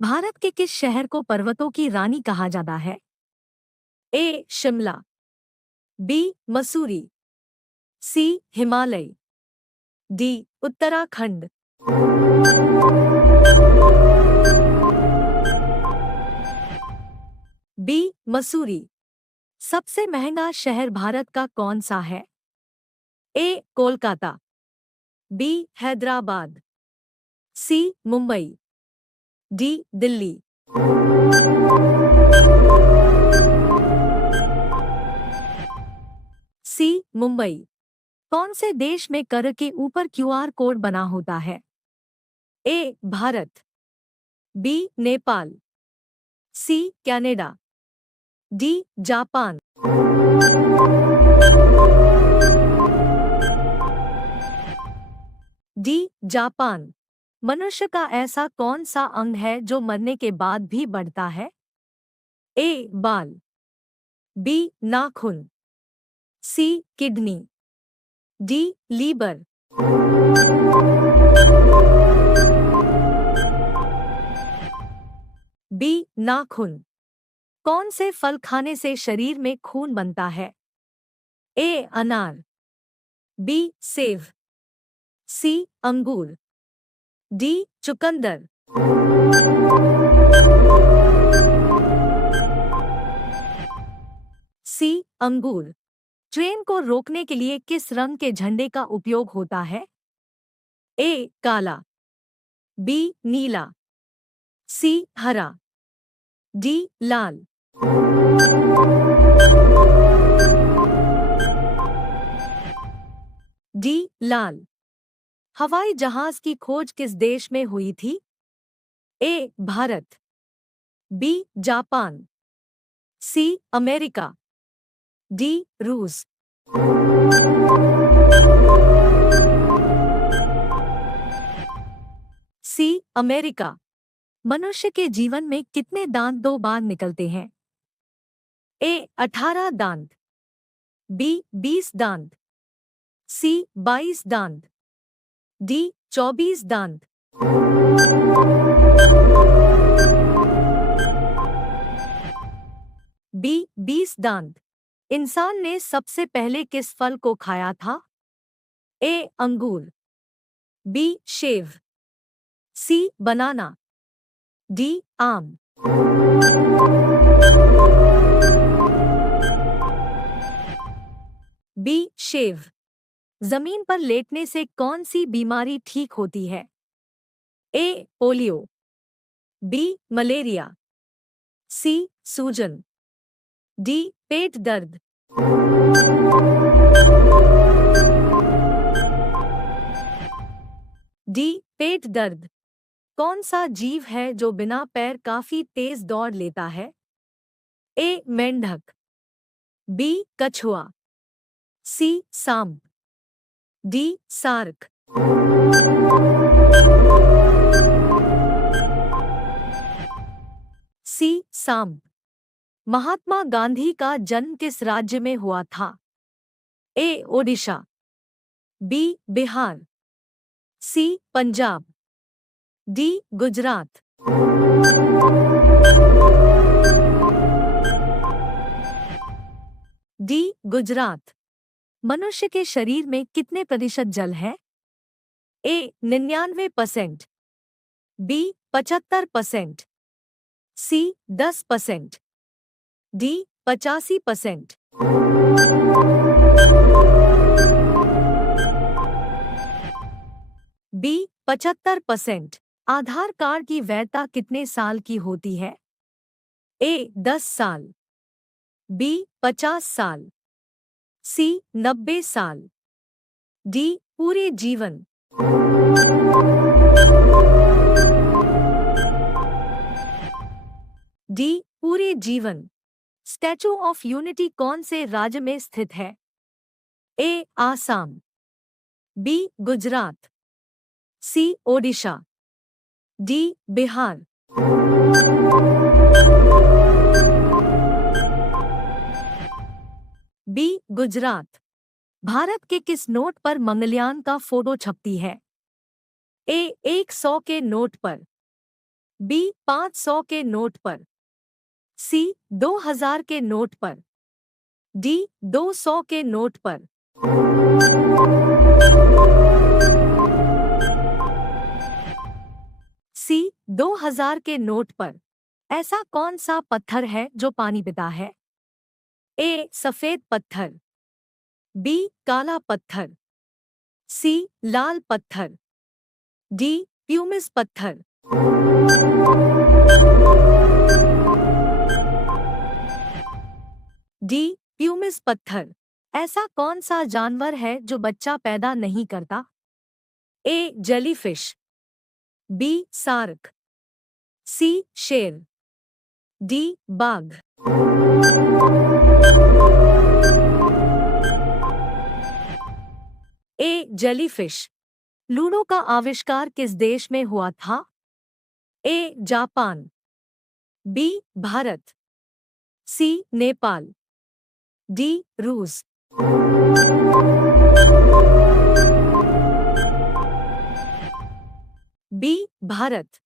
भारत के किस शहर को पर्वतों की रानी कहा जाता है? ए. शिमला, बी. मसूरी, सी. हिमालय, डी. उत्तराखंड। बी. मसूरी। सबसे महंगा शहर भारत का कौन सा है? ए. कोलकाता, बी. हैदराबाद, सी. मुंबई, डी. दिल्ली। सी. मुंबई। कौन से देश में कर के ऊपर क्यूआर कोड बना होता है? A. Bharat, B. Nepal, C. Canada, D. Japan. D. Japan. मनुष्य का ऐसा कौन सा अंग है जो मरने के बाद भी बढ़ता है? ए. बाल, बी. नाखून, C. Kidney, D. Liver. B. नाखून। कौन से फल खाने से शरीर में खून बनता है? ए. अनार, बी. सेब, सी. अंगूर, डी. चुकंदर। सी. अंगूर। ट्रेन को रोकने के लिए किस रंग के झंडे का उपयोग होता है? ए. काला, बी. नीला, सी. हरा, डी. लाल। डी. लाल। हवाई जहाज की खोज किस देश में हुई थी? A. Bharat, B. Japan, C. America, D. रूस। सी. अमेरिका। मनुष्य के जीवन में कितने दांत 2 बार निकलते हैं? ए. 18 दांत, बी. 20 दांत, सी. 22 दांत, डी. 24 दांत। बी. 20 दांत। इंसान ने सबसे पहले किस फल को खाया था? ए. अंगूर, बी. सेब, सी. बनाना, डी. आम। बी. सेब। जमीन पर लेटने से कौन सी बीमारी ठीक होती है? A. Polio, B. Malaria, C. सूजन, डी. पेट दर्द। डी. पेट दर्द। कौन सा जीव है जो बिना पैर काफी तेज दौड़ लेता है? ए. मेंढक, बी. कछुआ, सी. सांप, डी. सार्क। सी. सांप। महात्मा गांधी का जन्म किस राज्य में हुआ था? ए. ओडिशा, बी. बिहार, सी. पंजाब, डी. गुजरात। डी. गुजरात। मनुष्य के शरीर में कितने प्रतिशत जल है? ए. 99%, बी. 75%, सी. 10%, डी. 85%। बी. 75%। आधार कार्ड की वैधता कितने साल की होती है? ए. 10 साल, बी. 50 साल, सी. 90 साल, डी. पूरे जीवन। डी. पूरे जीवन। स्टैचू ऑफ यूनिटी कौन से राज्य में स्थित है? ए. आसाम, बी. गुजरात, सी. ओडिशा, डी. बिहार। बी. गुजरात। भारत के किस नोट पर मंगलयान का फोटो छपती है? ए. 100 के नोट पर, बी 500 के नोट पर, सी 2000 के नोट पर, डी 200 के नोट पर। सी 2000 के नोट पर। ऐसा कौन सा पत्थर है जो पानी पीता है? ए सफेद पत्थर, बी काला पत्थर, सी लाल पत्थर, डी प्यूमिस पत्थर। डी प्यूमिस पत्थर। ऐसा कौन सा जानवर है जो बच्चा पैदा नहीं करता? ए जेलीफिश, बी सार्क, सी शेर, डी बाघ। ए जेलीफिश। लूडो का आविष्कार किस देश में हुआ था? A Japan, B Bharat, C Nepal, D रूस। बी भारत।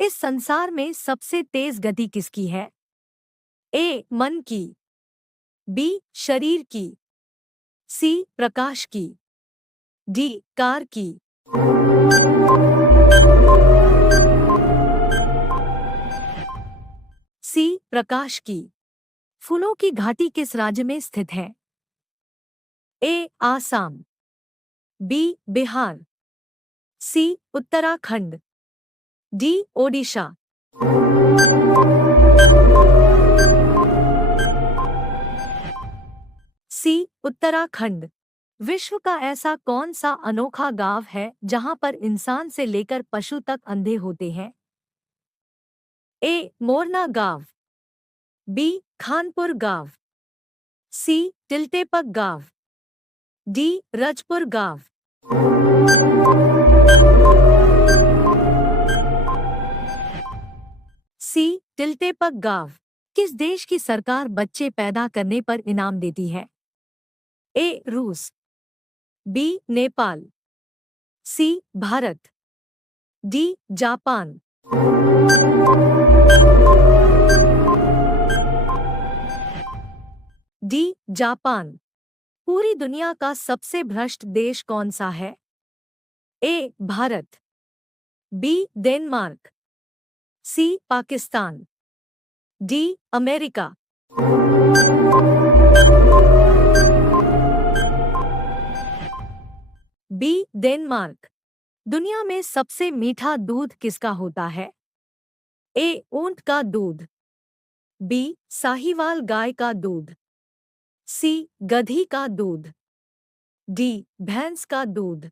इस संसार में सबसे तेज गति किसकी है? ए मन की, बी शरीर की, सी प्रकाश की, डी कार की। सी प्रकाश की। फूलों की घाटी किस राज्य में स्थित है? ए आसाम, बी बिहार, सी उत्तराखंड, डी ओडिशा। सी उत्तराखंड। विश्व का ऐसा कौन सा अनोखा गांव है जहां पर इंसान से लेकर पशु तक अंधे होते हैं? ए मोरना गांव, बी खानपुर गांव, सी टिल्टेपक गांव, डी रजपुर गांव। सी टिल्टेपक गांव। किस देश की सरकार बच्चे पैदा करने पर इनाम देती है? ए रूस, B Nepal, C Bharat, D Japan. D Japan. पूरी दुनिया का सबसे भ्रष्ट देश कौन सा है? A Bharat, B Denmark, C Pakistan, D America. B Denmark. दुनिया में सबसे मीठा दूध किसका होता है? ए ऊंट का दूध, बी साहीवाल गाय का दूध, सी गधी का दूध, डी भैंस का दूध।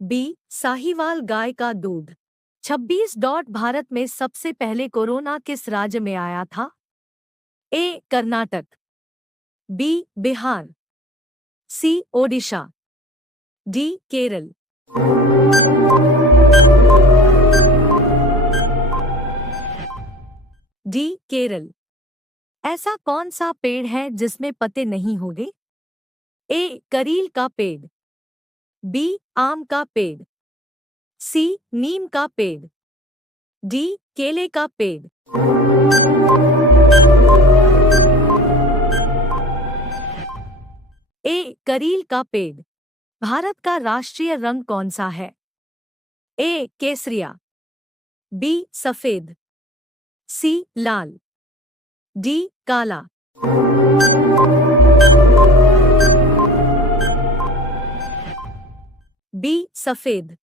बी साहीवाल गाय का दूध। 26 भारत में सबसे पहले कोरोना किस राज्य में आया था? ए कर्नाटक, बी बिहार, सी ओडिशा, डी केरल। डी केरल। ऐसा कौन सा पेड़ है जिसमें पत्ते नहीं होंगे? ए करील का पेड़, बी आम का पेड़, सी नीम का पेड़, डी केले का पेड़। ए करील का पेड़। भारत का राष्ट्रीय रंग कौन सा है? ए केसरिया, बी सफेद, सी लाल, डी काला। बी सफेद।